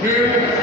Here